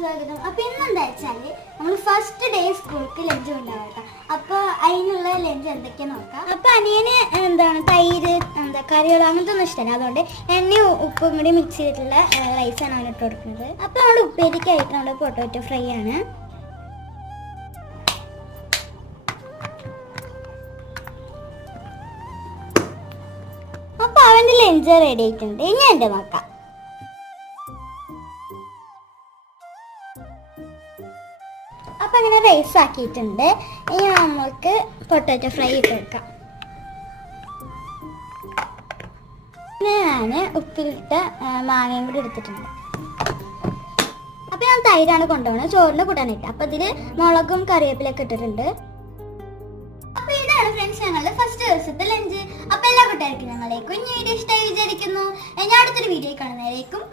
സ്വാഗതം. അപ്പൊ ഇന്നെന്താ വെച്ചാല് നമ്മൾ ഫസ്റ്റ് ഡേ സ്കൂൾക്ക് ലഞ്ച് കൊണ്ടുപോകട്ടെ. അപ്പൊ അതിനുള്ള ലഞ്ച് എന്തൊക്കെയാ നോക്കാം. അപ്പൊ അനിയന് തൈര് കറികൾ അങ്ങനത്തെ ഒന്നും ഇഷ്ടമല്ല. അതുകൊണ്ട് എണ്ണയും ഉപ്പും കൂടി മിക്സ് ചെയ്തിട്ടുള്ള റൈസാണ് അവൻ ഇട്ട് കൊടുക്കുന്നത്. അപ്പൊ നമ്മുടെ ഉപ്പേരിക്കായിട്ട് നമ്മുടെ പൊട്ടാറ്റോ ഫ്രൈ ആണ്. അപ്പൊ അവന്റെ ലഞ്ച് റെഡി ആയിട്ടുണ്ട്. ഇനി എന്റെ നോക്കാം. അപ്പം അങ്ങനെ റൈസ് ആക്കിയിട്ടുണ്ട്. ഇനി നമുക്ക് പൊട്ടാറ്റോ ഫ്രൈ ഇട്ട് വെക്കാം. ഞാൻ ഉപ്പിലിട്ട മാങ്ങയും കൂടി എടുത്തിട്ടുണ്ട്. അപ്പം ഞാൻ തൈരാണ് കൊണ്ടുപോകുന്നത് ചോറിന് കൂട്ടാനായിട്ട്. അപ്പം ഇതിൽ മുളകും കറിവേപ്പിലൊക്കെ ഇട്ടിട്ടുണ്ട്. അപ്പം ഇതാണ് ഫ്രണ്ട്സ് ഞങ്ങളുടെ ഫസ്റ്റ് ദിവസത്തെ ലഞ്ച്. അപ്പം എല്ലാ കൂട്ടുകാർക്കും ഞങ്ങളേക്കും വീഡിയോ ഇഷ്ടമായി വിചാരിക്കുന്നു. ഞാൻ അടുത്തൊരു വീഡിയോ കാണുന്നതായിരിക്കും.